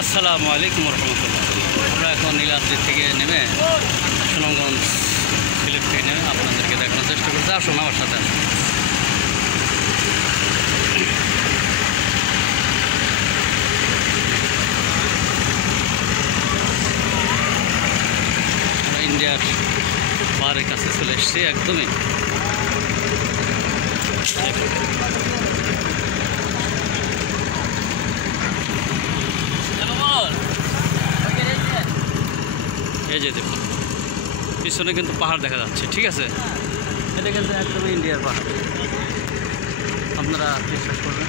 আসসালামু আলাইকুম রহমতুল্লাহ। আমরা এখন নীলাদ্রি থেকে নেমে সুনামগঞ্জ সিলেট থেকে নেমে আপনাদেরকে দেখানোর চেষ্টা করছি। আসুন আমার সাথে। আমরা ইন্ডিয়ার পাহাড়ের কাছে চলে এসেছি একদমই। এই যে দেখুন পিছনে কিন্তু পাহাড় দেখা যাচ্ছে, ঠিক আছে। এটা কিন্তু একদমই ইন্ডিয়ার পাহাড়, আপনারা বিশ্বাস করবেন।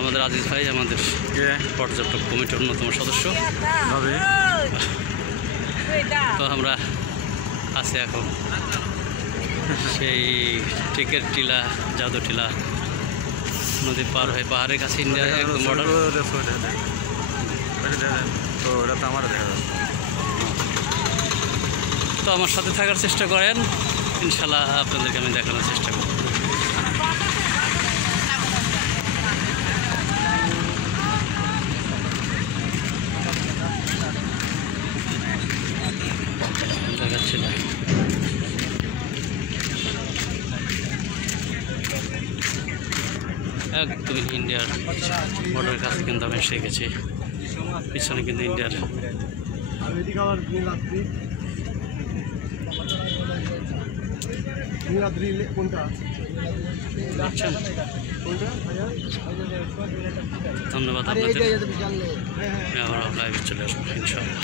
আমাদের আজিজ ভাই আমাদের পর্যটক কমিটির অন্যতম সদস্য হবে। তো আমরা আছি এখন সেই টিকের টিলা, জাদু টিলা নদী পার হয়ে পাহাড়ের কাছে ইন্ডিয়া একদম বর্ডার। তো ওটা তো আমার দেখা যাচ্ছে। তো আমার সাথে থাকার চেষ্টা করেন, ইনশাল্লাহ আপনাদেরকে আমি দেখানোর চেষ্টা করব। দেখাচ্ছি না একদম ইন্ডিয়ার বর্ডারের কাছে কিন্তু আমি এসে গেছি। পিছনে কিন্তু ইন্ডিয়ার ধন্যবাদ আপনাদের। লাইভে চলে আসবো ইনশাআল্লাহ।